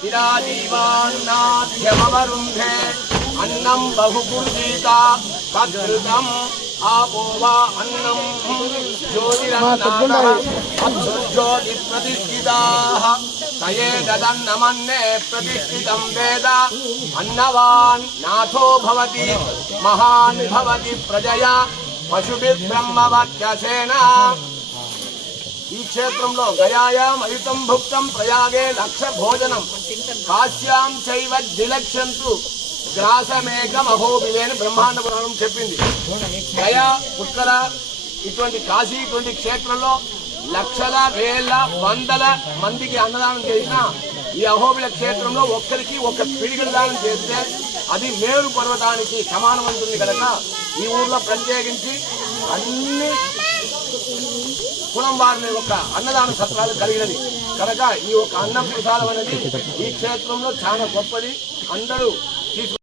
చిరాజీవాన్నాధ్యమవరుంధే అన్నం బహుకుర్జీత తద్ృతం ఆపో వా అన్నం జ్యోతి ప్రతిష్ఠితాః తయే దదన్నమన్నే ప్రతిష్ఠితం వేద అన్నవాన్ నాథో భవతి మహాన్ భవతి ప్రజయా పశుభిర్బ్రహ్మవత్యసేనా ఈ క్షేత్రంలో గయాయాం అయుతం భుక్తం ప్రయాగే లక్ష భోజనం కాశ్యాం చైవ దిలక్షంతు గ్రాసమేకం అహోబివే అని బ్రహ్మాండ పురాణం చెప్పింది. గయా ఉత్తర ఇటువంటి కాశీ ఇటువంటి క్షేత్రంలో లక్షల వేల వందల మందికి అన్నదానం చేసిన ఈ అహోబిల క్షేత్రంలో ఒక్కరికి ఒక పిడిగిడి దానం చేస్తే అది మేరు పర్వతానికి సమానం ఉంటుంది కనుక ఈ ఊర్లో ప్రత్యేకించి అన్ని కులం వారిని ఒక అన్నదాన సత్రాలు కలిగినది. కనుక ఈ ఒక అన్న ప్రసాదం అనేది ఈ క్షేత్రంలో చాలా గొప్పది. అందరూ